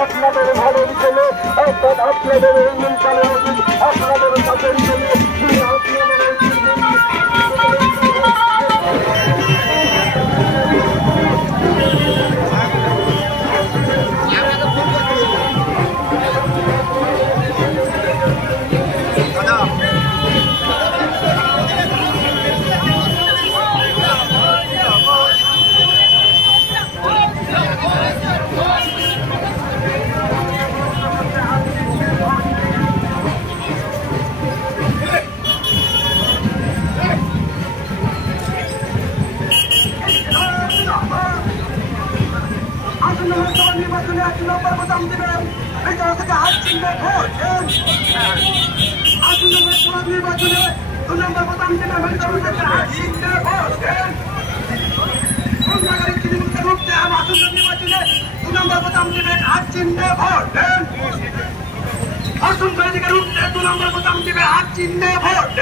আপনাদের ভালোর ছেলে অর্থাৎ আপনাদের আপনাদের কাজের জন্য নির্বাচনে 1 নম্বর বোতাম দিবেন ভিতর থেকে হাত চিনবে ভোট আসন্ন লোকসভা নির্বাচনে 2 নম্বর বোতাম দিবেন ভিতর থেকে হাত চিনবে ভোট গুন্ডাগাড়ি তৃণমূলকে রুখতে হবে আসন্ন নির্বাচনে 2 নম্বর বোতাম দিবেন হাত চিনবে ভোট আসনকে রুখতে 2 নম্বর বোতাম দিবে হাত চিনবে ভোট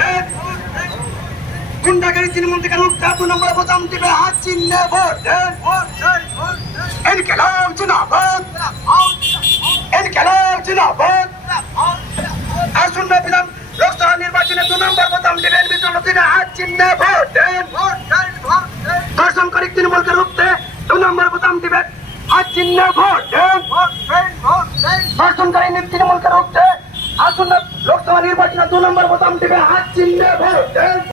গুন্ডাগাড়ি তৃণমূল থেকে রুখতে 2 নম্বর বোতাম দিবে হাত চিনবে ভোট इनकलाब जिंदाबाद इनकलाब जिंदाबाद আসন্ন বিধান লোকসভা নির্বাচনে 2 নম্বর বোতাম দিবেন বিজয় থেকে হাত চিহ্নে ভোট দেন ধর্ষণকারী তৃণমূলকে রুখতে 2 নম্বর বোতাম দিবেন হাত চিহ্নে ভোট দেন ধর্ষণকারী তৃণমূলকে রুখতে আসন্ন লোকসভা নির্বাচনে 2 নম্বর বোতাম দিবে হাত চিহ্নে ভোট দেন।